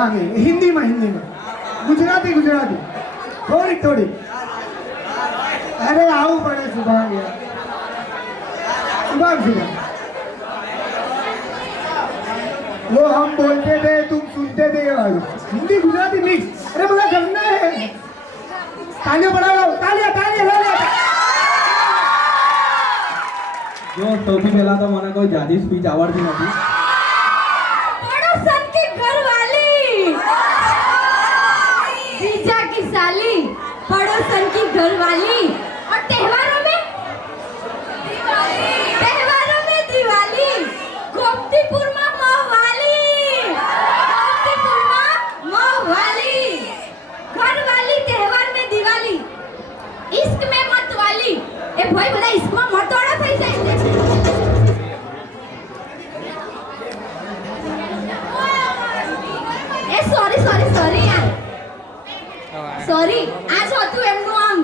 शुभांगी हिंदी में गुजराती थोड़ी अरे आओ पड़े शुभांगी वो हम बोलते थे तुम सुनते थे ये वाली हिंदी गुजराती मिक्स। अरे बोला करना है तालियां बजाओ तालियां જો સૌથી પહેલા તો મને કોઈ જાદી સ્પીચ આવડતી નથી। पड़ोसन की घरवाली जीजा की साली पड़ोसन की घरवाली और त्योहारों में दिवाली गोमतीपुर में मवाली घरवाली त्योहार में दिवाली इश्क में मत वाली ए भाई बड़ा इश्क में मत वाला થઈ જાય એ સોરી યાર સોરી આ જો તું એમનું આમ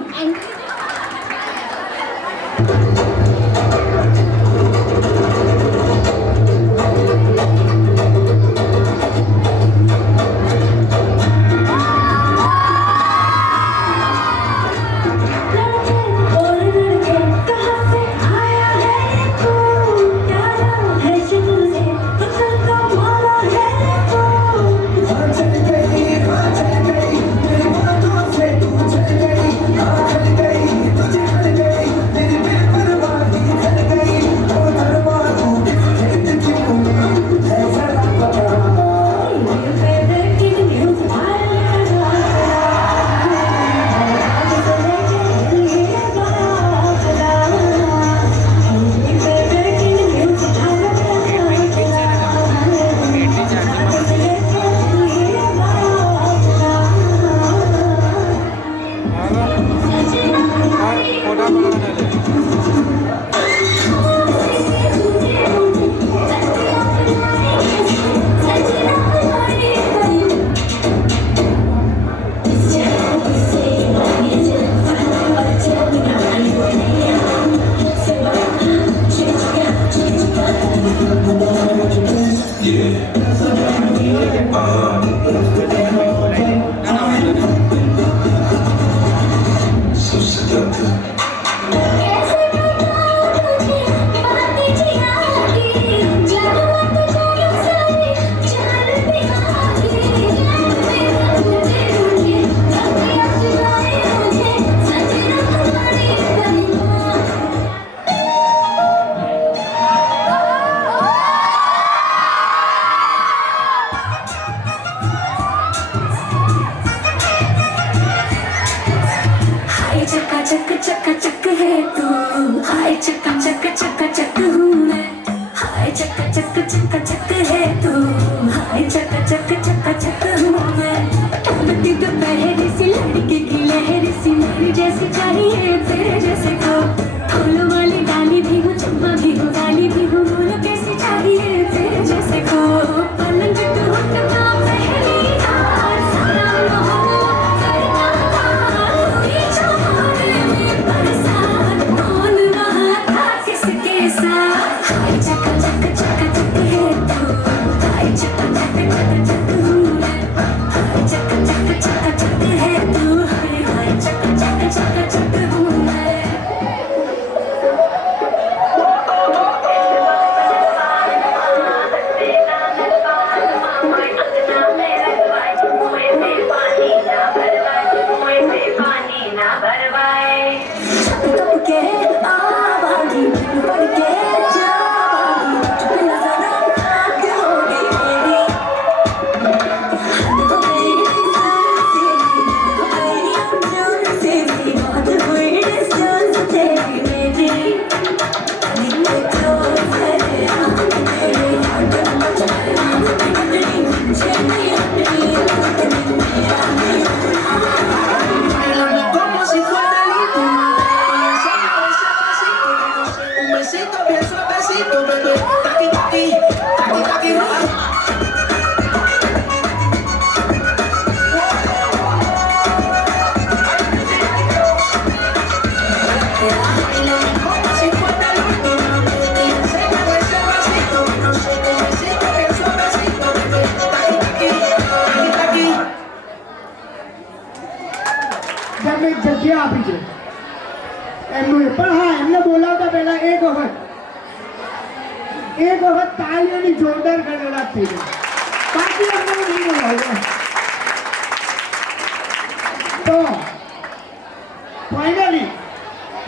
चक है तू हाय चक हूँ मैं हाय चक है तू हाय चक हूँ मैं उड़ती दोपहर सी लड़की की लहर सी मेरी जैसी चाहिए तेरे जैसे को फूल वाली डाली भी हूँ चुम्मा भी हूँ डाली भी हूँ बोलो कैसी चाहिए तेरे जैसे को पलंग पे उठना पहली बार सारा मोहब्बत करना पूरी जमाने में बरसात कौन वहाँ था किसके साथ हाय चक है तू हाय चक हूँ मैं हाय चक है तू हाय चक हूँ मैं એક્ઝામમાં એક જગ્યા આપી છે એમનું એ. પણ હા, એમને બોલાવતા પહેલા એક વખત તાળીઓની જોરદાર ગડગડાટ થઈ ગઈ. બાકી અમને નહીં બોલાવ્યો. તો ફાઇનલી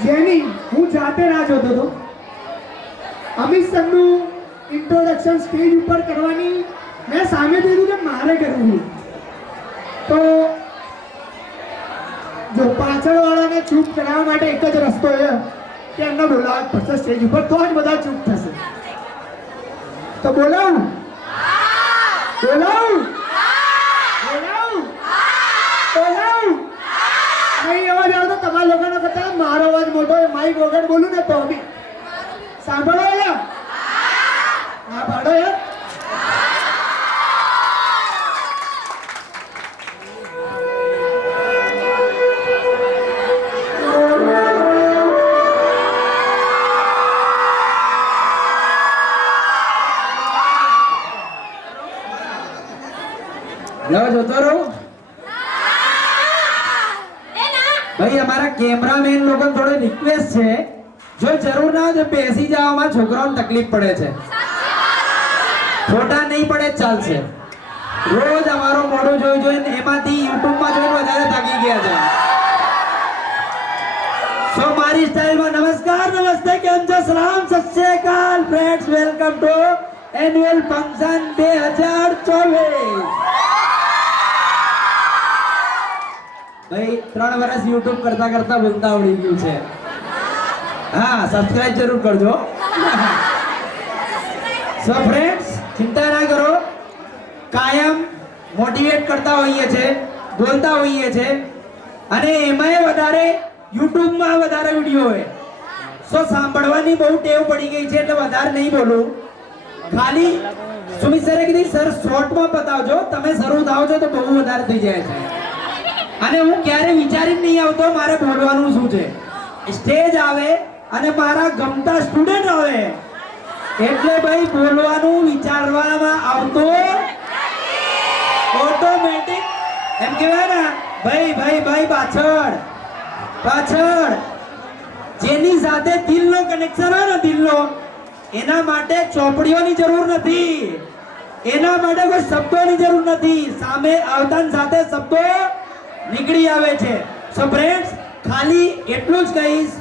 જેની હું જાતે રાહ જોતો હતો, અમિત સરનું ઇન્ટ્રોડક્શન સ્ટેજ ઉપર કરવાની મેં સામે કીધું કે મારે કરવું. તો જો પાછળવાળાને ચૂપ કરાવવા માટે એક જ રસ્તો છે કે એમને બોલાવવા જ પડશે સ્ટેજ ઉપર, તો જ બધા ચૂપ થશે. તો બોલાવું નહીં અવાજ આવતો તમારા લોકોને કરતા મારો અવાજ મોટો હોય, માઇક વગર બોલું ને તો બી સાંભળો યાર. હા પાડો યાર. લો જોતો રહું ભાઈ. અમારા કેમેરામેન લોકો થોડો રિક્વેસ્ટ છે, જો જરૂર ના હોય તો બેસી જવામાં છોકરાઓને તકલીફ પડે છે. ફોટા નહીં પડે ચાલશે. રોજ અમારો મોઢું જોઈને એમાંથી યુટ્યુબમાં જોઈને વધારે થાકી ગયા છે. સો મારી સ્ટાઇલમાં નમસ્કાર, નમસ્તે, કેમ છો, સલામ, સત શ્રી અકાલ friends, welcome to annual function 2024. ભાઈ 3 વર્ષ યુટ્યુબ કરતા કરતા બોલતા આવડી ગયું છે. હા, સબસ્ક્રાઇબ જરૂર કરજો. સો ફ્રેન્ડ્સ, ચિંતા ના કરો, કાયમ મોટિવેટ કરતા હોઈએ છે, બોલતા હોઈએ છે, અને એમાંય વધારે યુટ્યુબમાં વધારે વિડીયો હોય. સો સાંભળવાની બહુ ટેવ પડી ગઈ છે એટલે વધારે નહીં બોલું. ખાલી સુમિત સરે કીધી સર શોર્ટમાં બતાવજો, તમે શરૂ થાવ છો તો બહુ વધારે થઈ જાય છે. અને હું ક્યારે વિચારી નહીં આવતો મારે બોલવાનું શું છે. સ્ટેજ આવે અને મારા ગમતા સ્ટુડન્ટ આવે એટલે ભાઈ બોલવાનું વિચારવામાં આવતો ઓટોમેટિક. એમ કહેવાય ને ભાઈ ભાઈ ભાઈ પાછળ પાછળ જેની સાથે દિલનો કનેક્શન હોય ને, દિલનો, એના માટે ચોપડીઓની જરૂર નથી, એના માટે કોઈ શબ્દોની જરૂર નથી. સામે આવતા સાથે શબ્દો નીકળી આવે છે. સો ફ્રેન્ડ્સ, ખાલી એટલું જ કહીશ,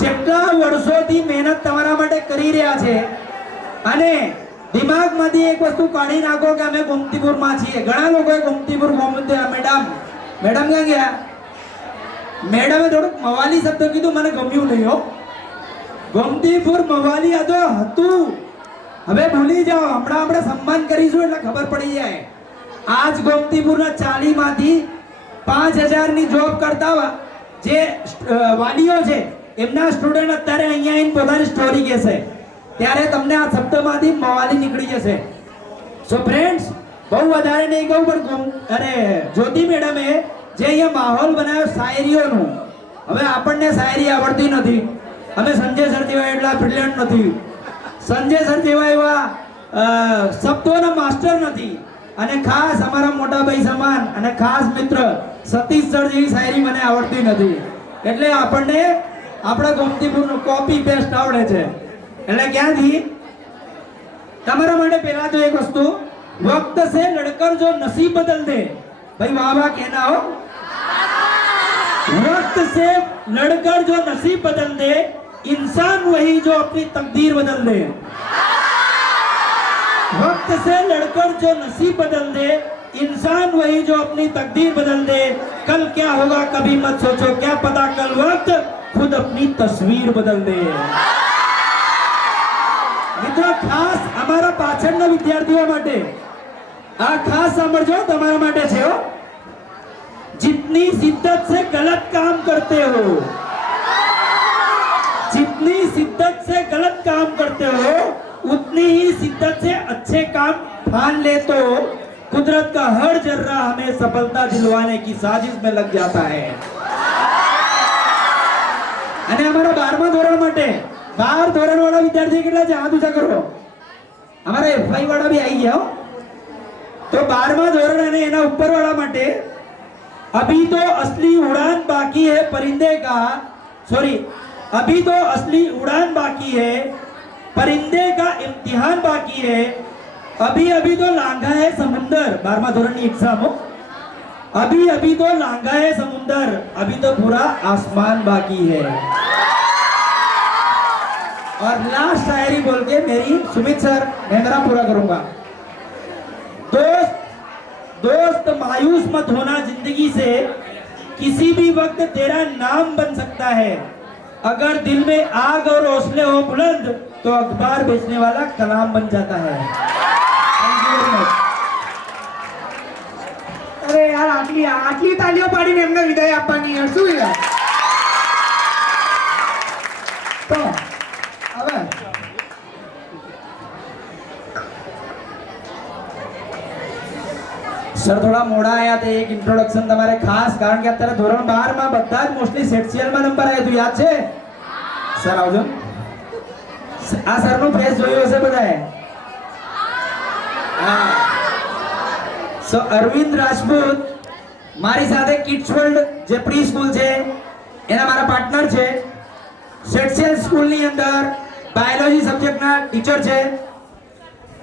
જેટલા વર્ષોથી મહેનત તમારા માટે કરી રહ્યા છે અને દિમાગમાંથી એક વસ્તુ કાઢી નાખો કે અમે ગોમતીપુરમાં છીએ. ઘણા લોકોએ ગોમતીપુર મેડમ ક્યાં ગયા? મેડમે થોડુંક મવાલી શબ્દ કીધું, મને ગમ્યું નહીં હો. ગોમતીપુર મવાલી આ તો હતું, હવે ભૂલી જાઓ. હમણાં આપણે સન્માન કરીશું એટલે ખબર પડી જાય. આજ ગોમતીપુરના 40 માંથી 5000 ની જોબ કરતા જે વાલીઓ છે એમના સ્ટુડન્ટ અત્યારે અહીંયા આવીને પોતાની સ્ટોરી કહેશે, ત્યારે તમને આ શબ્દમાંથી મવાલી નીકળી જશે. સો ફ્રેન્ડ્સ, બહુ વધારે નહીં કહું, પણ જ્યોતિ મેડમે જે અહીંયા માહોલ બનાવ્યો શાયરીઓનું, હવે આપણને શાયરી આવડતી નથી, અમે સંજય સર જેવા એટલા બ્રિલિયન્ટ નથી, સંજય સર જેવા એવા શબ્દોના માસ્ટર નથી, અને ખાસ અમારા મોટા ભાઈ સમાન અને ખાસ મિત્ર સતીશ સર જેવી શાયરી મને આવડતી નથી. એટલે આપણને આપણા ગોમતીપુરનું કોપી પેસ્ટ આવડે છે. એટલે ક્યાંથી તમારા માટે પહેલા તો એક વસ્તુ, વક્ત સે લડકર જો નસીબ બદલ દે, ભાઈ વાહ વાહ કહેના હો. वक्त से लड़कर जो नसीब बदल दे, इंसान वही जो अपनी तकदीर बदल दे. वक्त से लड़कर जो नसीब बदल दे, इंसान वही जो अपनी तकदीर बदल दे. कल क्या होगा कभी मत सोचो, क्या पता कल वक्त खुद अपनी तस्वीर बदल दे. મિત્રો, ખાસ અમારા પાછળના વિદ્યાર્થીઓ માટે આ ખાસ સાંભળજો, તમારા માટે છે હો. जितनी शिद्दत से गलत काम करते हो, जितनी शिद्दत से गलत काम करते हो, उतनी ही शिद्दत से अच्छे काम ठान ले तो कुदरत का हर जर्रा हमें सफलता दिलवाने की साजिश में लग जाता है. અને અમારા 12મા ધોરણ માટે 12 ધોરણ વાળા વિદ્યાર્થી કેટલા છે? હાથ ઊંચા કરો. અમારા એફઆઈ વાળા બી આવી ગયા. તો 12મા ધોરણ અને એના ઉપર વાળા માટે अभी तो असली उड़ान बाकी है परिंदे का, सॉरी, अभी तो असली उड़ान बाकी है, परिंदे का इम्तिहान बाकी है, अभी अभी तो लांघा है समुंदर, 12मा ધોરણની एग्जाम हो, अभी अभी तो लांघा है समुंदर, अभी तो पूरा आसमान बाकी है। और लास्ट शायरी बोल के मेरी सुमित सर मैं मेरा पूरा करूंगा। दोस्त मायूस मत होना जिंदगी से, किसी भी वक्त तेरा नाम बन सकता है, अगर दिल में आग और हौसले हो बुलंद तो अखबार बेचने वाला कलाम बन जाता है। Thank you very much. અરે યાર આટલી તાલીઓ પાડીને એમને વિદાય આપવાની યાર શું યાર તો હવે સર થોડા મોડા આયા તે એક ઇન્ટ્રોડક્શન તમારે ખાસ કારણ કે અત્યારે ધોરણ 12 માં બધા જ મોસ્ટલી સેટસીએલ માં નંબર આવ્યો તો યાદ છે સર આવજો આ સરનું ફેસ જોયું હશે બધાએ હા સો અરવિંદ રાજપૂત મારી સાથે કિડ્સ વર્લ્ડ જે પ્રી સ્કૂલ છે એના મારા પાર્ટનર છે સેટસીએલ સ્કૂલની અંદર બાયોલોજી સબ્જેક્ટના ટીચર છે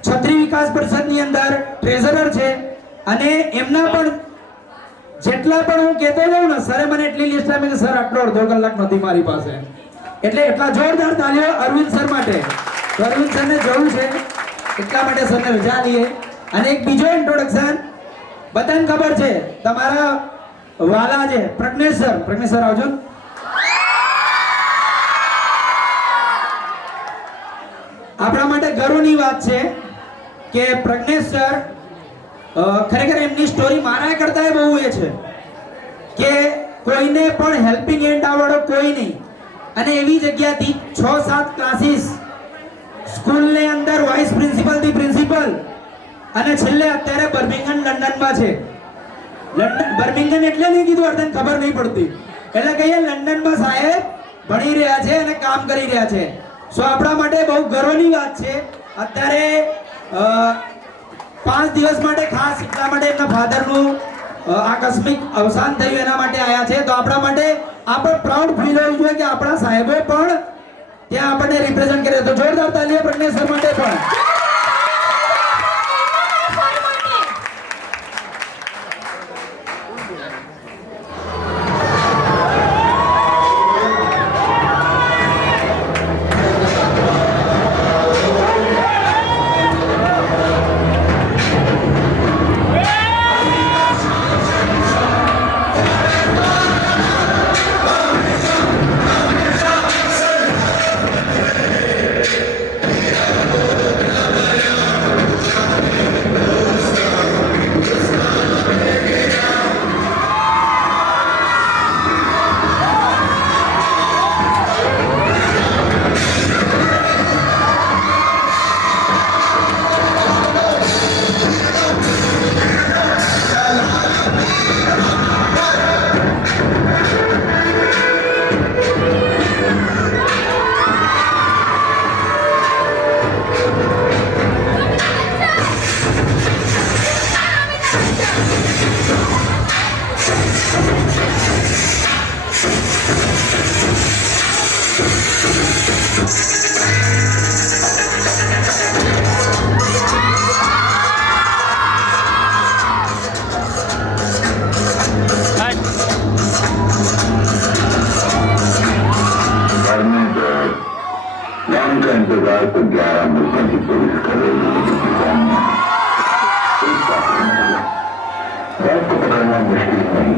છત્રી વિકાસ પરિષદની અંદર ટ્રેઝરર છે અને એમના પણ જેટલા પણ હું કહેતો જાઉં ને સરે મને એટલી લિસ્ટ આપી કે સર આટલો અડધો કલાક નથી મારી પાસે એટલે એટલા જોરદાર તાલીઓ અરવિંદ સર માટે તો અરવિંદ સરને જવું છે એટલા માટે સરને રજા લઈએ અને એક બીજો ઇન્ટ્રોડક્શન બધાને ખબર છે તમારા વાલા છે પ્રજ્ઞેશ સર આવજો આપણા માટે ગર્વની વાત છે કે પ્રજ્ઞેશ સર ખરેખર એમની સ્ટોરી મારા કરતા બહુ એ છે કે કોઈને પણ હેલ્પિંગ હેન્ડ આવડો કોઈ નહીં અને એવી જગ્યાથી 6-7 ક્લાસીસ સ્કૂલની અંદર વાઇસ પ્રિન્સિપલ થી પ્રિન્સિપલ અને છેલ્લે અત્યારે બર્મિંગહામ લંડનમાં છે બર્મિંગહામ એટલે નહીં કીધું અર્થને ખબર નહીં પડતી એટલે કહીએ લંડનમાં સાહેબ ભણી રહ્યા છે અને કામ કરી રહ્યા છે સો આપણા માટે બહુ ગર્વની વાત છે અત્યારે 5 દિવસ માટે ખાસ એટલા માટે એમના ફાધરનું આકસ્મિક અવસાન થયું એના માટે આયા છે તો આપણા માટે આપણે પ્રાઉડ ફીલ હોવું જોઈએ કે આપણા સાહેબો પણ ત્યાં આપણને રિપ્રેઝન્ટ કરે તો જોરદાર તાલીઓ પ્રજ્ઞેશ સર માટે પણ का इंतजार तो 11 मुल्कों की पुलिस कर रही है। रात को पकड़ना मुश्किल नहीं,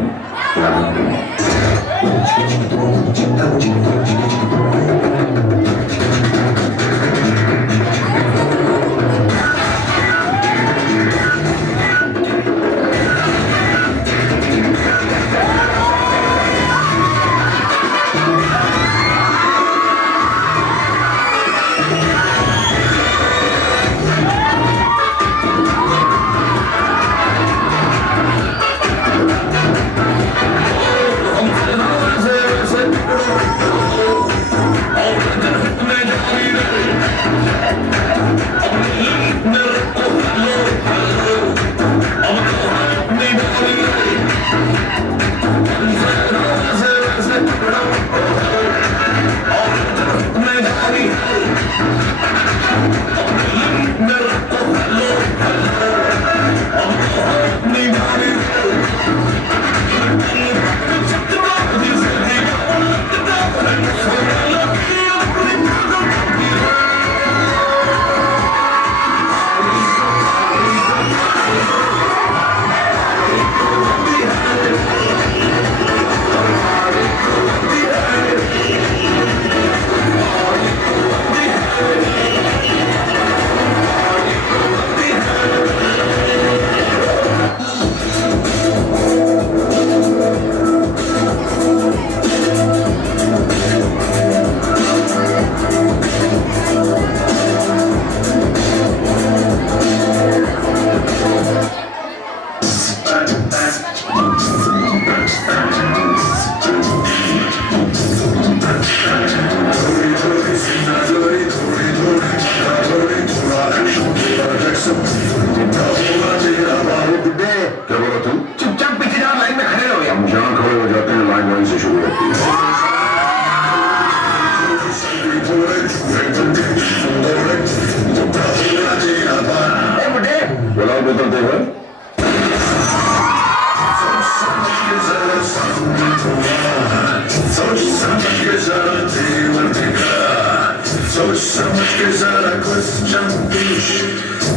सोच समझ के जरा क्वेश्चन पूछ,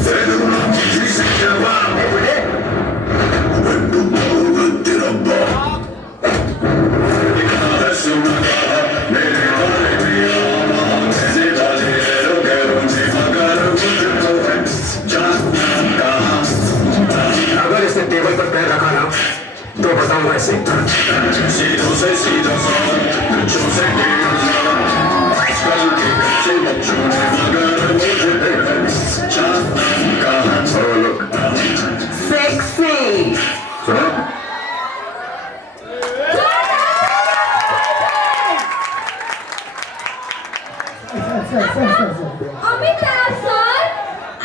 दे दूंगा मुझे से जवाब। तेरा बाप इतना है सुना मेरे बारे में आवाज़ ऐसे डाले रोके रोने मगर मुझको है जानना कहाँ। अगर इसे टेबल पर पैर रखा ना तो बताऊंगा ऐसे सीधों से सीधा सवाल बच्चों से आजकल के बच्चे बच्चों ने मगर मुझे जानना कहाँ। सेक्सी सुनो સર અમિતાભ સર,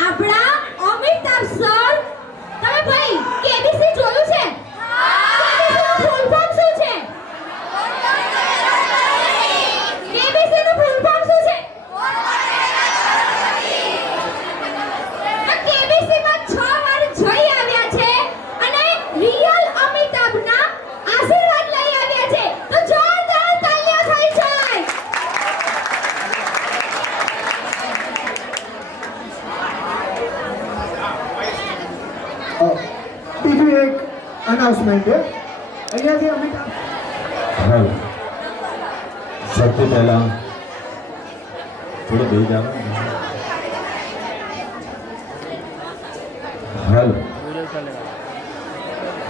આપણા અમિતાભ સર, તમે ભાઈ કેબીસી જોયું છે? કેબીસી નું ફૂલ ફોર્મ શું છે? કેબીસી નું ફૂલ ફોર્મ શું છે? આ કેબીસી માં 6 વાર જઈ આવ્યા છે અને રિયલ અમિતાભના આશીર્વાદ લઈ આવ્યા છે. તો જોરદાર તાળીઓ થઈ જાય. બીજું એક અનાઉન્સમેન્ટ છે અહીંયાથી અમિતાભ હાલ સૌથી પહેલા થોડું બેસી જાઓ. હાલ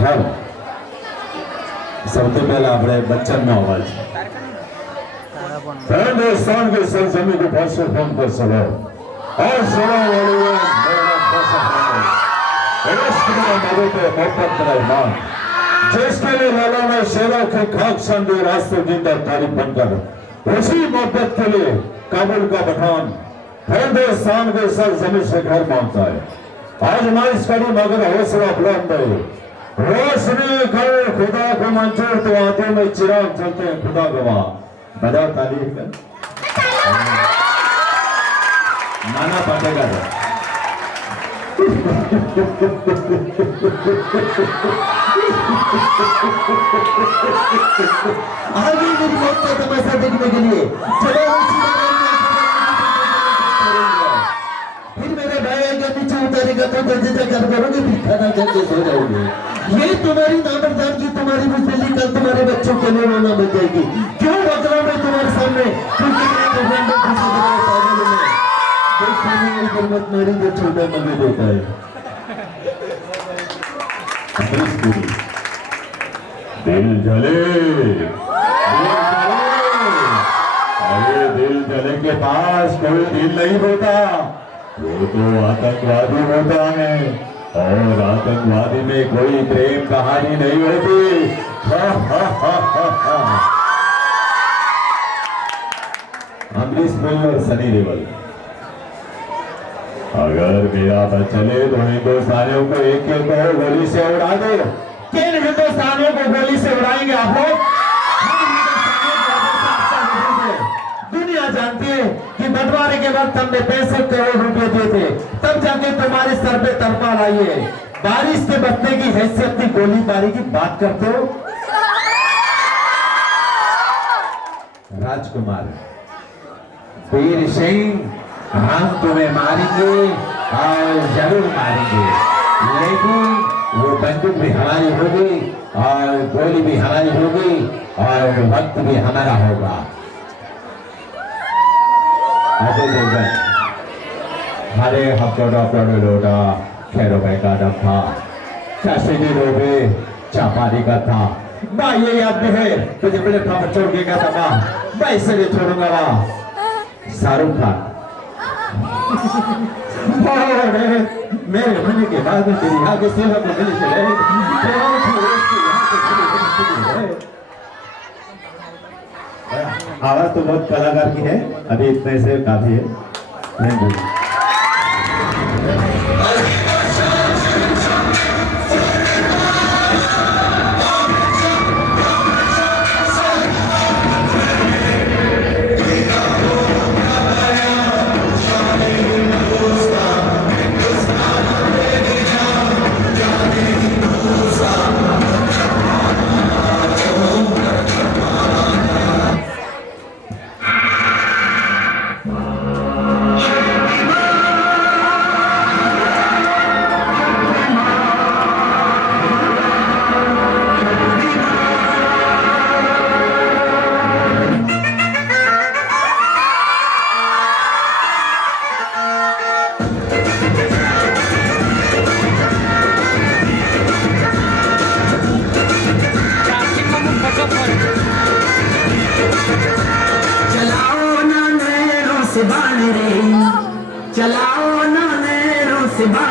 હાલ સૌથી પહેલા આપણે બચ્ચનનો અવાજ. हिंदुस्तान के सरजमी को बहुत से फोन कर सलाम और सलाम अलैकुम मेरा फैसल है इश्क में मदद पे मोहब्बत का ईमान जिसके लिए लाला ने शेरों की खाक संडे रास्ते जिंदा तारीफ बनकर उसी मोहब्बत के लिए काबुल का पठान हिंदुस्तान के सरजमी से घर पहुंचा है. आज माइस कड़ी मगर हौसला बुलंद है. रोशनी करे खुदा को मंजूर तो आते में चिराग चलते हैं खुदा गवाह. बजाओ ताली कर नाना पाटेगा तो आगे मेरी मौत का तमाशा देखने के लिए चलो फिर मेरे भाई आएगा नीचे उतारेगा तो जैसे कर करोगे फिर खाना करके सो जाओगे. ये तुम्हारी नामर्दान की तुम्हारी मुझे कल तुम्हारे बच्चों के लिए रोना बन जाएगी. क्यों बदला मैं तुम्हारे सामने क्योंकि मैं भगवान को खुशी दिलाया पागल में देखने में गुरमत नारी जो छोटा मगे देता है. दिल जले अरे दिल जले के पास कोई दिल नहीं होता. वो तो आतंकवादी होता है और आतंकवादी में कोई प्रेम कहानी नहीं होती. अमरीश भाई और सनी देओल अगर मेरा बस चले तो हिंदुस्तानियों को एक एक गोली से उड़ा दो. किन हिंदुस्तानियों को गोली से उड़ाएंगे आप लोग? दुनिया जानती है कि बंटवारे के वक्त हमने 65 करोड़ रुपए दिए थे तब जाके तुम्हारे सर पे तरपाल आई है. बारिश के बचने की हैसियत की गोलीबारी की बात करते हो. राजकुमार वीर सिंह हम तुम्हें मारेंगे और जरूर मारेंगे लेकिन वो बंदूक भी हमारी होगी और गोली भी हमारी होगी और वक्त भी हमारा होगा. अजय देवगन हरे हफ्तों डॉक्टर लोटा खैरों भाई का दम था कैसे भी रोबे चापारी का था. माँ ये याद में है तुझे बड़े खबर छोड़ के का था मैं इसे नहीं छोड़ूंगा. वहाँ शाहरुख खान मेरे होने के बाद में तेरी आगे सेवा को मिली चले आवाज तो बहुत कलाकार की है. अभी इतने से काफी है नहीं बोल.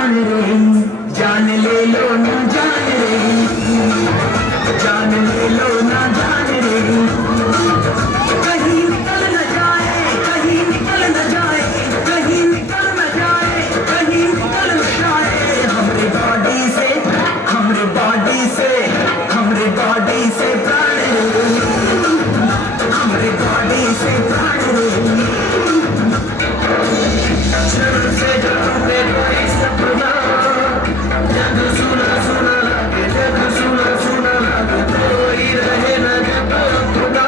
जान रे, जान ले लो ना जान रे, जान ले लो ना जान रे, कहीं निकल न जाए, कहीं निकल न जाए, कहीं निकल न जाए, कहीं निकल न जाए, हमरे बॉडी से, हमरे बॉडी से, हमरे बॉडी से प्राण रे, हमरे बॉडी से प्राण रे, शुरू से जब मेरा एक सपना, जग सुना सुना लगे, जग सुना सुना लगे, कोई रहे न जब खुदा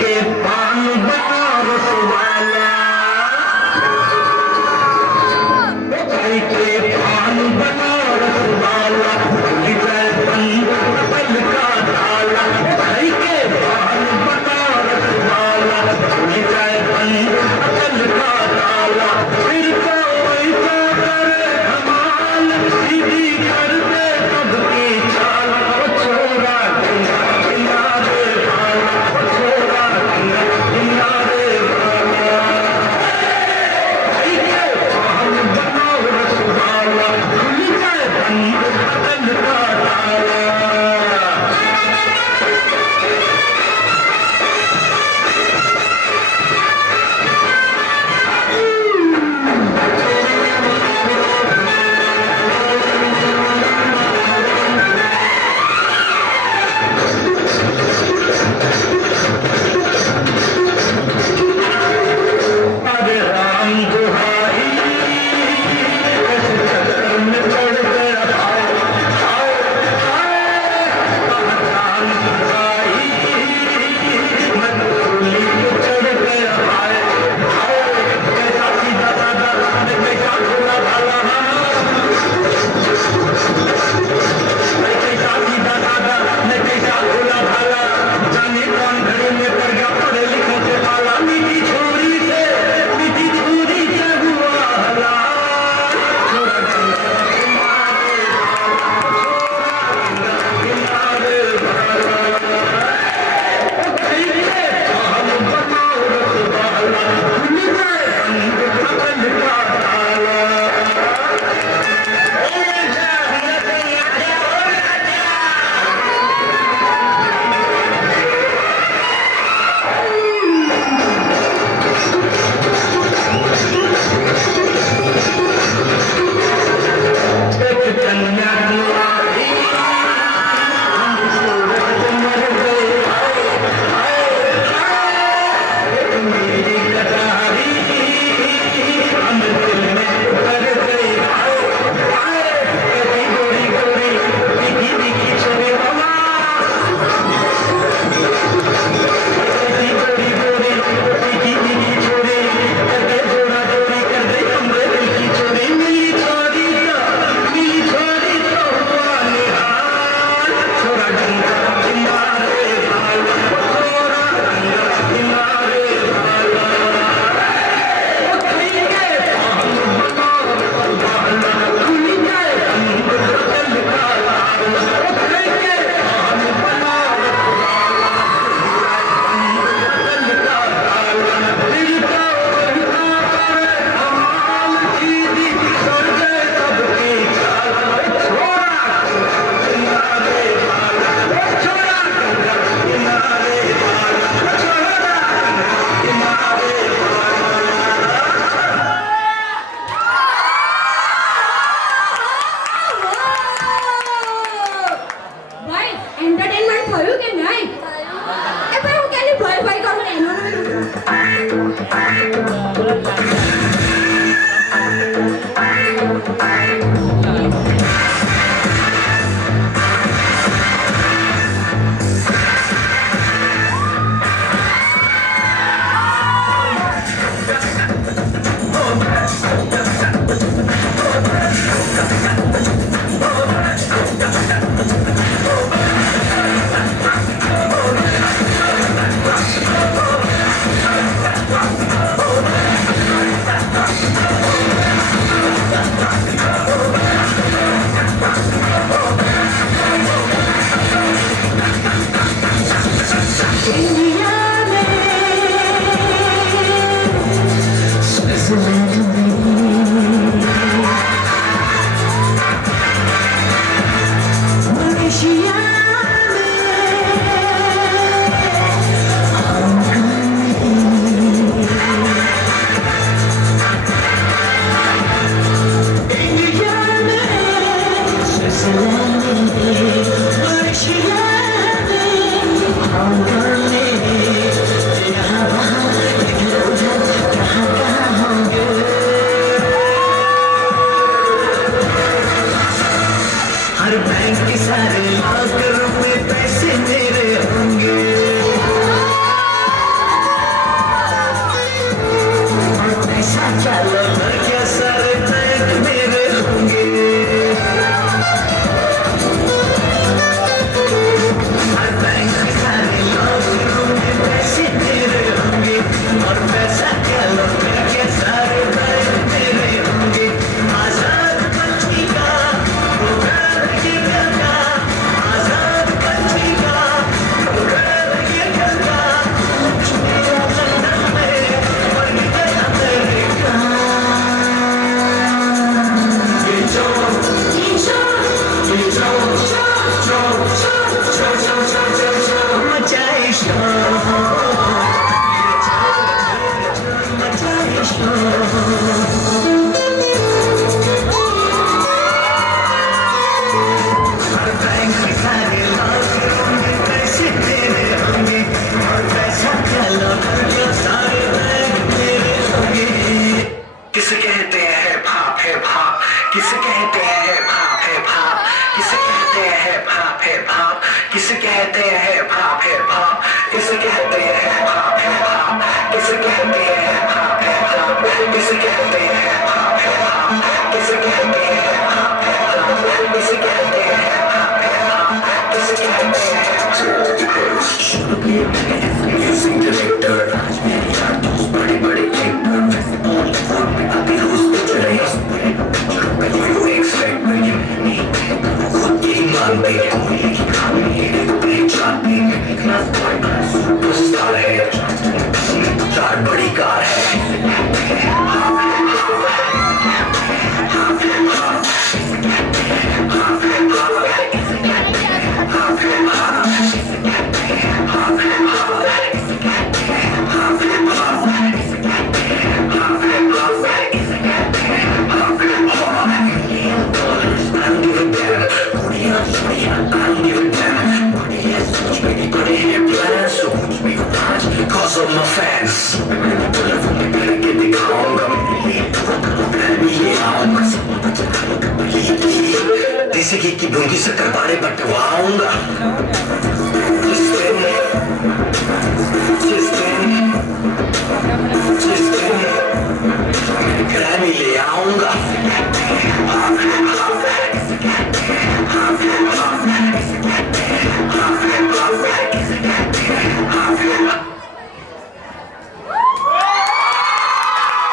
के पान बनारस वाला, मिठाई के पान बनारस वाला, विजय बंद पल का ताला, मिठाई के पान बनारस वाला, विजय बंद पल का ताला, फिर तो ऐसा करे धमाल, सीधी कर दे सबकी चाल, ओ छोरा गिना दे भाला, ओ छोरा गिना दे भाला, मिठाई के पान बनारस वाला, विजय बंद पल का ताला। अरे राम दुहाई कैसे चक्कर में पड़ गया आओ राम दुहाई मैं गोली में चढ़ गया आओ कैसा सीधा साधा राम कैसा भोला भाला मैं कैसा सीधा साधा मैं कैसा भोला भाला जाने कौन घड़ी में पड़ गया पढ़े लिखे से पाला मीठी छोरी से हुआ हला छोरा किनारे भाला कैसे हम बनाओ रसवाला भूल गए अंग पकड़ का ताला एक कन्या कुमारी हम सूरज मर गए एक मेरी कटारी हम दिल में उतर गए कैसी गोरी गोरी दिखी दिखी छोरे मामा कैसी गोरी गोरी दिखी दिखी छोरे करके जोड़ा जोड़ी कर दे हमरे दिल की चोरी मिली छोरी तो हुआ निहाल छोरा गंगा किनारे भाला छोरा गंगा किनारे भाला कहीं के पान बनारस वाला खुल जाए अंग बदल का लाला कहीं के पान बनारस वाला अंग बदल का लाला दिल का उल्टा करे धमाल सीधी कर दे सबकी चाल छोरा किनारे भाला छोरा किनारे भाला छोरा किनारे ભાઈ એન્ટરટેનમેન્ટ થયું કે નહીં એ ભાઈ હું ક્યાંની ભય ભય કરું ને એનો इंडिया में स्विट्जरलैंड में मलेशिया में हांगकांग में किसे कहते हैं किसे कहते हैं किसे कहते हैं किसे कहते हैं किसे कहते हैं म्यूजिक डायरेक्टर बड़े बड़े एक्टर अभी रोज कुछ रहे यू एक्सपेक्ट खुद की मानते सुपरस्टार है चार बड़ी कार है Cause of my fans के दिखाऊंगा देसी घी की भूंगी से दरबारे बंटवाऊंगा जिस दिन ग्रैमी ले आऊंगा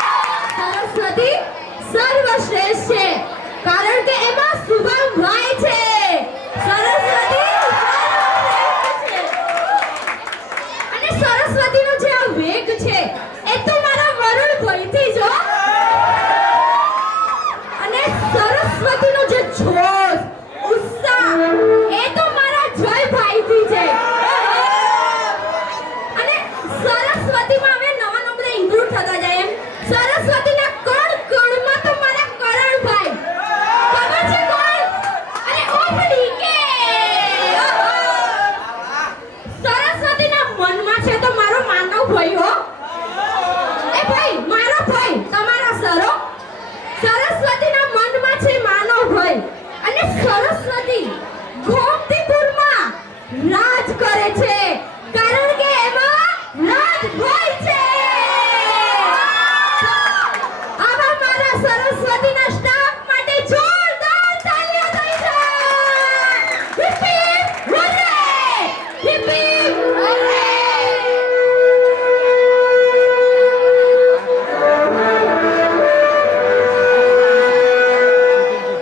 સરસ્વતી સર્વશ્રેષ્ઠ છે કારણ કે એમાં શુભમભાઈ છે સરસ્વતી સર્વશ્રેષ્ઠ છે અને સરસ્વતીનો જે આ વેગ છે એ તો મારા વરુણભાઈથી જ હો. અને સરસ્વતીનો જે જોશ ઉત્સાહ એ તો મારા જયભાઈથી છે અને સરસ્વતીમાં હવે નવા નંબરે ઇન્ક્લુડ થતા જાય એમ સરસ્વતીના કણ કણમાં તો મારા કરણભાઈ ખબર છે કોણ અરે ઓપડી કે સરસ્વતીના મનમાં છે તો મારો માનવ ભાઈ હો એ ભાઈ મારો ભાઈ તમારા સરો સરસ્વતીના મનમાં છે માનવ ભાઈ અને સરસ્વતી ગોમતીપુરમાં રાજ કરે છે કારણ કે એમાં રાજભાઈ છે આવા મારા સરસ્વતીના સ્ટાફ માટે જોરદાર તાળીઓ થઈ જાય હિપ હિપ હુર્રે હિપ હિપ હુર્રે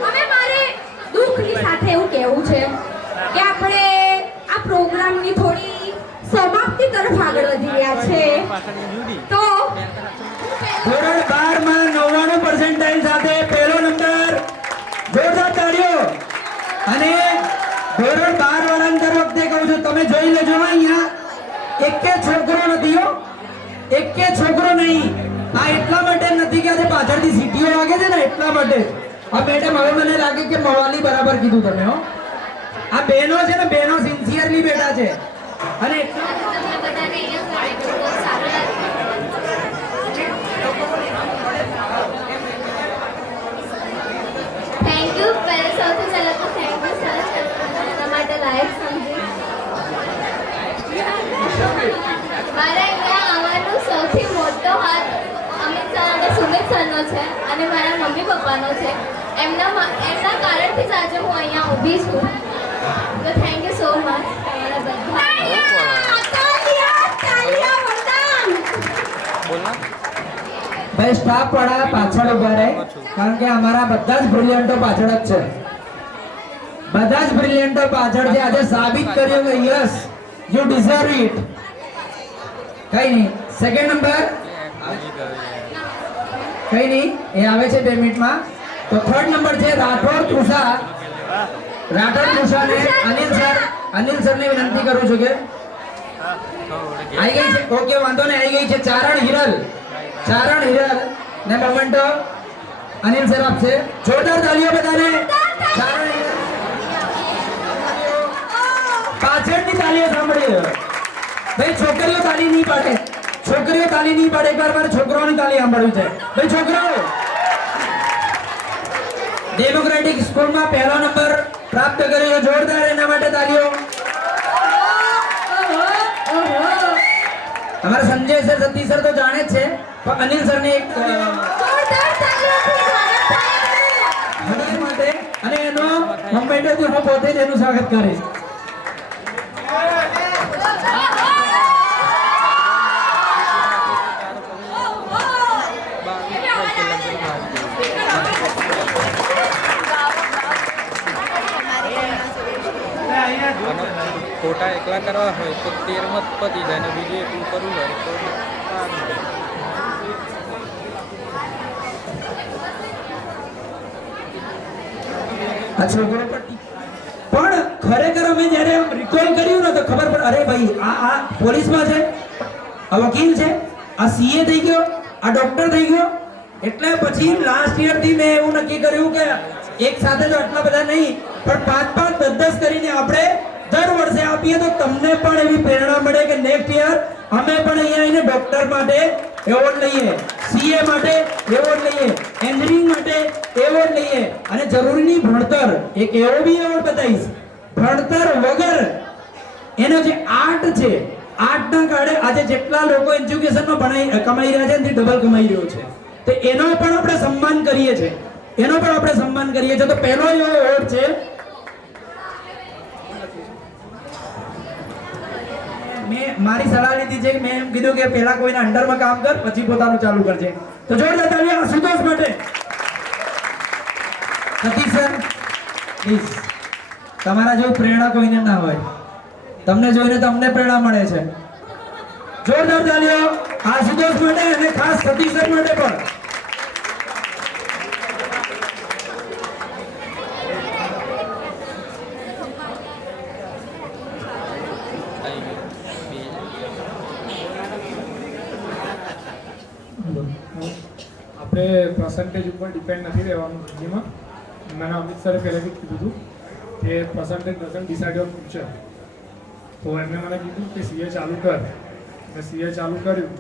હવે મારે દુઃખની સાથે એવું કહેવું છે કે આપણે આ પ્રોગ્રામની થોડી સમાપ્તિ તરફ આગળ વધી રહ્યા છે તો ધોરણ 12 માં 99 પર્સન્ટાઇલ સાથે પહેલો નંબર જોરદાર તાળીઓ અને ધોરણ 12 વાળાને દર વખતે કહું છું તમે જોઈ લેજો અહીંયા એકે છોકરો નથી હો એકે છોકરો નહીં આ એટલા માટે નથી કે આજે પાછળથી સીટીઓ વાગે છે ને એટલા માટે આ મેડમ હવે મને લાગે કે મવાલી બરાબર કીધું તમે હો આ બહેનો છે ને બહેનો સિન્સિયરલી બેઠા છે અને થેન્ક યુ સૌથી પહેલા તો થેન્ક યુ સર એના માટે લાયક સમજી મારે અહીંયા આવવાનો સૌથી મોટો હાથ અમિત સર અને સુમિત સરનો છે અને મારા મમ્મી પપ્પાનો છે એમના કારણથી જ આજે હું અહીંયા ઊભી છું તો થેન્ક યુ સો મચ તમારા બધા ભાઈ સ્ટાફ વાળા પાછળ ઉભા રહે કારણ કે અમારા બધા જ બ્રિલિયન્ટો પાછળ જ છે બધા જ બ્રિલિયન્ટો પાછળ છે આજે સાબિત કર્યું કે યસ યુ ડિઝર્વ ઇટ કઈ નહીં સેકન્ડ નંબર કઈ નહીં એ આવે છે 2 મિનિટમાં તો થર્ડ નંબર છે રાઠોડ તૃષાને અનિલ સરને વિનંતી કરું છું કે આવી ગઈ છે ઓકે વાંધો નહીં આવી ગઈ છે ચારણ હિરલ ને મોમેન્ટો અનિલ સર આપશે જોરદાર તાળીઓ બધાને ચારણ હિરલ પાછળની તાળીઓ સાંભળી ભાઈ છોકરીઓ તાળી નહીં પાડે એકવાર મારે છોકરાઓની તાળી સાંભળવી છે ભાઈ છોકરાઓ ડેમોક્રેટિક સ્કૂલમાં પહેલો નંબર પ્રાપ્ત કર્યો જોરદાર એના માટે તાળીઓ અમારા સંજય સર સતીશ સર તો જાણે જ છે, પણ અનિલ સર ને એક જોરદાર તાળીઓથી સ્વાગત થાય હૃદય માટે અને એનો મોમેન્ટથી હું પોતે જ એનું સ્વાગત કરીશ. ખોટા એકલા કરવા હોય તો 13 મત પતી જાય ને બીજું એકલું કરવું હોય તો સારું. આ છોકરો પણ ખરેખર અમે જ્યારે આમ રિકોલ કર્યું ને તો ખબર પડે, અરે ભાઈ આ પોલીસમાં છે, આ વકીલ છે, આ સીએ થઈ ગયો, આ ડોક્ટર થઈ ગયો. એટલે પછી લાસ્ટ યર થી મેં એવું નક્કી કર્યું કે એક સાથે તો આટલા બધા નહીં, પણ 5-5, 10-10 કરીને આપણે દર વર્ષે આપીએ તો તમને પણ એવી પ્રેરણા મળે કે નેક્સ્ટ યર અમે પણ અહીંયા આવીને ડોક્ટર માટે એવોર્ડ લઈએ, સીએ માટે એવોર્ડ લઈએ, એન્જિનિયરિંગ માટે એવોર્ડ લઈએ. અને જરૂરી નહીં, ભણતર એક એવો બી એવોર્ડ બતાવીશ, ભણતર વગર એનો જે આર્ટ છે, આર્ટના કારણે આજે જેટલા લોકો એજ્યુકેશનમાં કમાઈ રહ્યા છે એનાથી ડબલ કમાઈ રહ્યો છે, તો એનો પણ આપણે સન્માન કરીએ છીએ, એનો પણ આપણે સન્માન કરીએ છીએ. તો પહેલો એવો એવોર્ડ છે, મેં મારી સલાહ લીધી છે કે મેં એમ કીધું કે પહેલા કોઈના અંડરમાં કામ કર, પછી પોતાનું ચાલુ કરજે. તો જોરદાર તાળીઓ આશુતોષ માટે. સતીશ સર પ્લીઝ, તમારા જેવું પ્રેરણા કોઈને ના હોય, તમને જોઈને તમને પ્રેરણા મળે છે. જોરદાર તાળીઓ આશુતોષ માટે અને ખાસ સતીશ સર માટે પણ. આપણે પર્સન્ટેજ ઉપર ડિપેન્ડ નથી રહેવાનું જીમાં. મને અમિત સરે પહેલેથી જ કીધું હતું કે percentage doesn't decide your future. તો એમને મને કીધું કે સીએ ચાલુ કર, મેં સીએ ચાલુ કર્યું.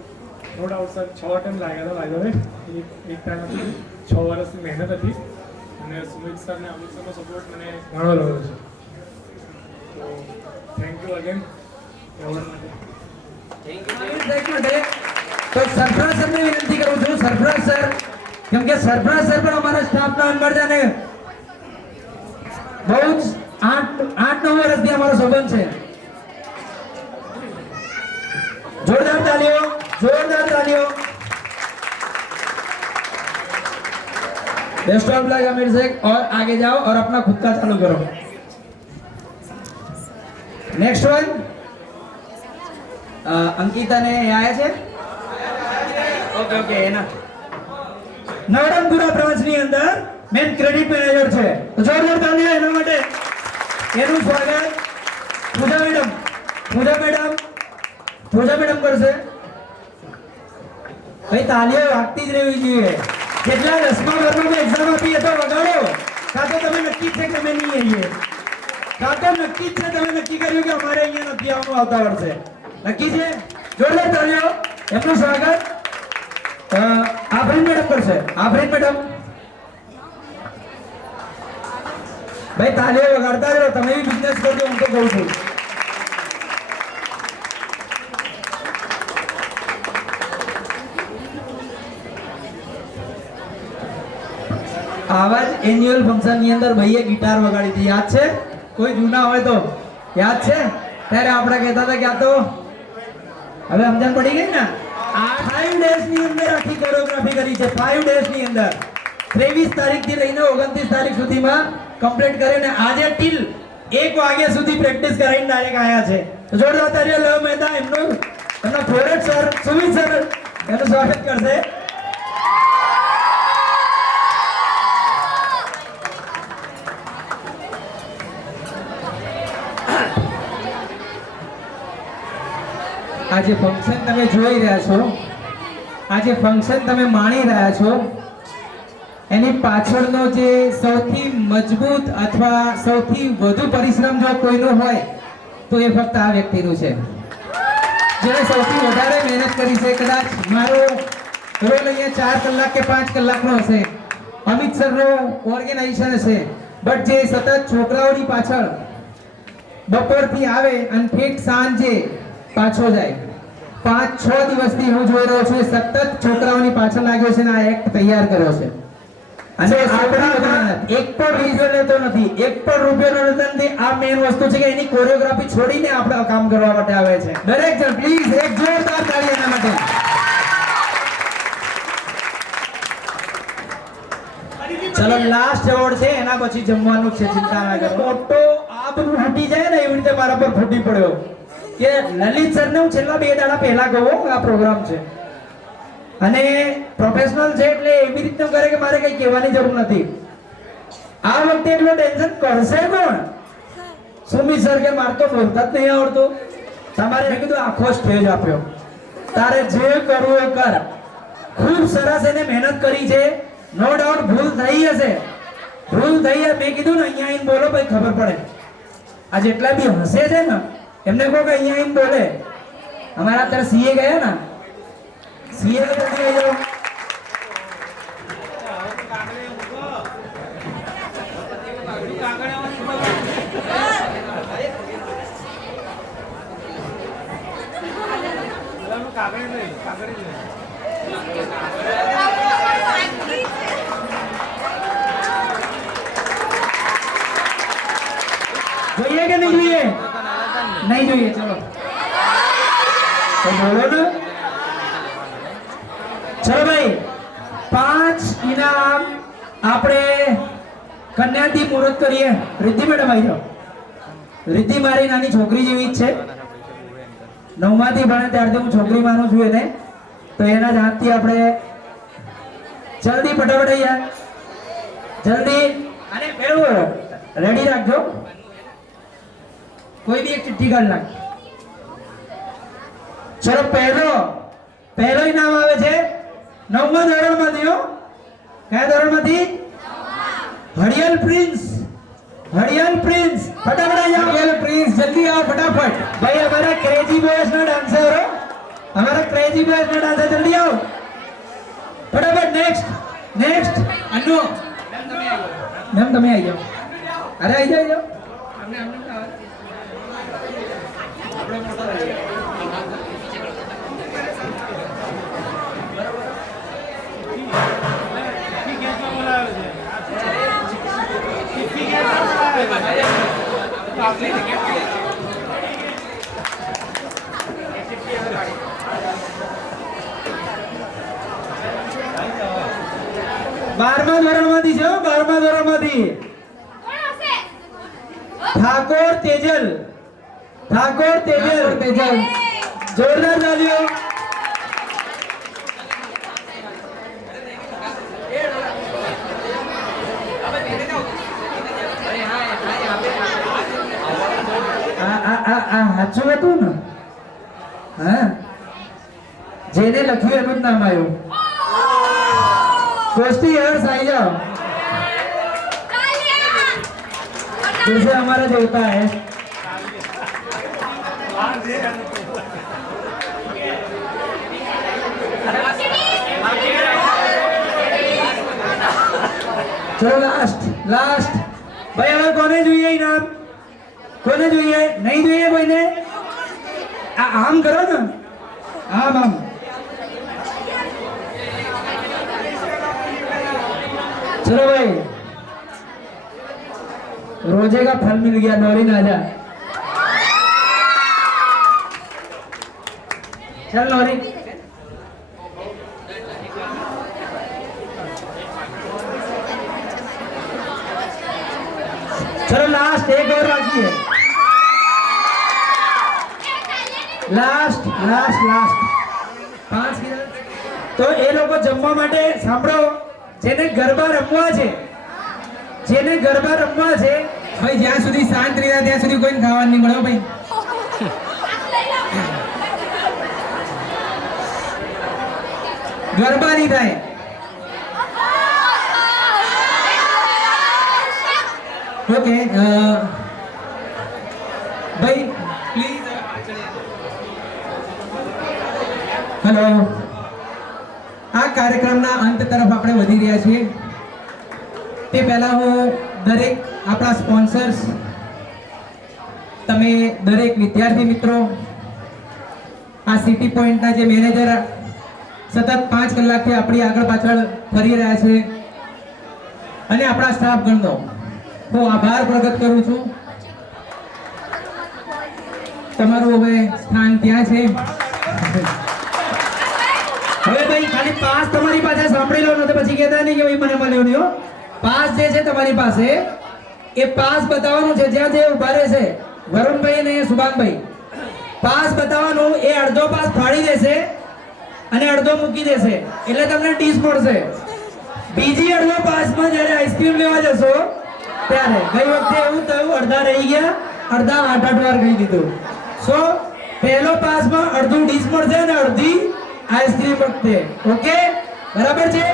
નો ડાઉટ સર 6 અટેમ્પ લાગ્યા હતા લાગ્યો એક ટાઈમ હતી, 6 વર્ષની મહેનત હતી અને સુમિત સર ને અમિત સરનો સપોર્ટ મને ઘણો રહ્યો છે. તો થેન્ક યુ અગેન એવોર્ડ માટે. તો સરફરાજ સરને વિનંતી કરું છું, સરફરાજ સર, કેમ કે સરફરાજ સર પણ અમારા સ્ટાફના મેમ્બર છે અને બહુ જ 8-9 વર્ષથી અમારો સંબંધ છે. જોરદાર તાલીઓ, જોરદાર તાલીઓ. Best of luck Aamir Sheikh, और आगे जाओ और अपना खुद का चालू करो. नेक्स्ट वन अंकिता ने आया છે. ઓકે ઓકે, એના નવરંગપુરા બ્રાન્ચની અંદર મેન ક્રેડિટ મેનેજર છે. તો જોરદાર તાળીઓ એના માટે. એનું સ્વાગત પૂજા મેડમ કરશે. ભાઈ તાળીઓ વાગતી જ રહેવી જોઈએ. જેટલા 10મા ધોરણમાં એક્ઝામ આપી તો વગાડો. કાં તો તમે નક્કી છે કે અમે નહીં આવીએ, કાં તો નક્કી છે તમે નક્કી કર્યું કે અમારે અહીંયા નથી આવવાનું આવતા વર્ષે. નક્કી છે? જોરદાર તાળીઓ. એમનું સ્વાગત આફરીન મેડમ કરશે. આફરીન મેડમ, ભાઈ તાળીઓ વગાડતા જ રહો, તમે બી બિઝનેસ કરજો, હું તો કહું છું. આવા જ એન્યુઅલ ફંક્શન ની અંદર ભાઈએ ગિટાર વગાડી હતી, યાદ છે? કોઈ જૂના હોય તો યાદ છે? ત્યારે આપણે કહેતા હતા કે આ તો હવે સમજણ પડી ગઈ ને. 5 ડેઝ ની અંદર આખી કોરિયોગ્રાફી કરી છે. 5 ડેઝ ની અંદર 23 તારીખ થી લઈને 29 તારીખ સુધીમાં કમ્પ્લીટ કરીને આજે ટીલ 1 વાગ્યા સુધી પ્રેક્ટિસ કરીને ડાયરેક્ટ આયા છે. તો જોરદાર તાળીઓ. લવ મહેતા એમનો ફેવરેટ સર સુમિત સર એનું સ્વાગત કરશે. આજે ફંક્શન તમે જોઈ રહ્યા છો, આજે ફંક્શન તમે માણી રહ્યા છો, એની પાછળનો જે સૌથી મજબૂત અથવા સૌથી વધુ પરિશ્રમ જો કોઈનો હોય તો એ ફક્ત આ વ્યક્તિનું છે, જેણે સૌથી વધારે મહેનત કરી છે. કદાચ મારો રોલ અહીંયા 4 કલાક કે 5 કલાકનો હશે, અમિત સરનો ઓર્ગેનાઇઝેશન હશે, બટ જે સતત છોકરાઓની પાછળ બપોરથી આવે અને ઠેઠ સાંજે પાછો જાય, 5-6 દિવસથી હું જોઈ રહ્યો છું એ સતત છોકરાઓની પાછળ લાગ્યો છે અને આ એક્ટ તૈયાર કર્યો છે અને આપણા એક પણ રીઝન લેતો નથી, એક પણ રૂપિયાનો લેતો નથી. આ મેઇન વસ્તુ છે કે એની કોરિયોગ્રાફી છોડીને આપણે કામ કરવા માટે આવે છે. દરેક જણ પ્લીઝ એક જોરદાર તાળી એના માટે. ચલો લાસ્ટ એવોર્ડ છે, એના પછી જમવાનું છે, ચિંતા ના કરો. મોટો આ બધું ફૂટી જાય ને એવી રીતે મારા પર ફૂટી પડ્યો કે લલિત સરને હું છેલ્લા 2 દાડા પહેલા કહું આ પ્રોગ્રામ છે અને પ્રોફેશનલ છે એટલે એવી રીતનું કરે કે મારે કઈ કહેવાની જરૂર નથી. આ વખતે એટલો ટેન્શન કરશે કોણ? સુમિત સર કે મારે તો બોલતા જ નહીં આવડતું. તમારે મેં કીધું આખો સ્ટેજ આપ્યો, તારે જે કરવું એ કર. ખૂબ સરસ એને મહેનત કરી છે. નો ડાઉટ ભૂલ થઈ હશે, ભૂલ થઈ હશે. મેં કીધું ને અહીંયા આવીને બોલો ભાઈ ખબર પડે. આ જેટલા બી હસે છે ને એમને કહો કે અહીંયા આવીને બોલે. અમારા અત્યારે સીએ ગયા ને, સીએ તો જલ્દી આવી જાઓ. જોઈએ કે નહીં જોઈએ? નહીં જોઈએ. ચલો તો બોલો ને. ચલો ભાઈ 5 ઇનામ આપણે કન્યાથી મુહૂર્ત કરીએ. રિદ્ધિ મેડમ આવી જાઓ. રિદ્ધિ મારી નાની છોકરી જેવી જ છે. 9માંથી ભણે ત્યારથી હું છોકરી માનું છું એને. તો એના જ હાથથી આપણે જલ્દી ફટાફટ યાર જલ્દી. અને પેલું રેડી રાખજો, કોઈ બી એક ચિઠ્ઠી કાઢ નાખ. ચલો પહેલો ઇનામ આવે છે 9મા ધોરણમાંથી. હો, કયા ધોરણમાંથી? હરિયલ પ્રિન્સ. હરિયલ પ્રિન્સ ફટાફટ આવી જાઓ. હરિયલ પ્રિન્સ જલ્દી આવો ફટાફટ. ભાઈ અમારા ક્રેઝી બોયઝ ના ડાન્સર હો, અમારા ક્રેઝી બોયઝ ના ડાન્સર જલ્દી આવો ફટાફટ. નેક્સ્ટ અન્નુ મેમ તમે આવી જાઓ. અરે આવી જાઓ. બારમા ધોરણમાંથી છે. 12મા ધોરણમાંથી ઠાકોર તેજલ. જોરદાર તાળીઓ. સાચું હતું ને? હા, જેને લખ્યું એનું જ નામ આવ્યું. કોષ્ટી હર્ષ આવી જાઓ. जैसे हमारा देवता है. चलो लास्ट भाई હવે કોને જોઈએ ઇનામ? કોને જોઈએ? નહીં જોઈએ કોઈને? આમ કરો ને, આમ. चलो भाई रोजे का फल मिल गया. नौरीन आजा. चल नौरीन. चलो लास्ट एक और बाकी है. लास्ट 5 તો એ લોકો જમવા માટે સાંભળો. જેને ગરબા રમવા છે ભાઈ, જ્યાં સુધી શાંત રહ્યા ત્યાં સુધી કોઈને ખાવાનું નહીં મળે ભાઈ. ગરબા નહીં થાય. ઓકે ભાઈ પ્લીઝ. હેલો, આ કાર્યક્રમના અંત તરફ આપણે વધી રહ્યા છીએ. તે પહેલા હું દરેક આપણા સ્પોન્સર્સ, તમે દરેક વિદ્યાર્થી મિત્રો આ સિટી પોઈન્ટના જે મેનેજર સતત 5 કલાકથી આપણી આગળ પાછળ ફરી રહ્યા છે અને આપણા સ્ટાફ ગણનો હું આભાર પ્રગટ કરું છું. તમારું હવે સ્થાન ત્યાં છે. હવે ભાઈ ખાલી પાસ તમારી પાસે સાંભળી લો ને તો પછી કહેતા નહીં કે ભાઈ મને મળ્યો નહીં હો. પાસ જે છે તમારી પાસે એ પાસ બતાવવાનું છે. જ્યાં જે ઉભા રહે છે વરુણભાઈ અને સુભાનભાઈ, પાસ બતાવવાનું, એ અડધો પાસ ફાડી દેશે અને અડધો મૂકી દેશે એટલે તમને 30 મળશે. બીજી અડધો પાસમાં જ્યારે આઈસ્ક્રીમ લેવા જશો ત્યારે ગઈ વખતે એવું થયું, અડધા રહી ગયા, અડધા 8 વાર કહી દીધું. સો પહેલો પાસમાં અડધું ડીશ મળશે અને અડધી આઈસ્ક્રીમ વખતે. ઓકે, બરાબર છે?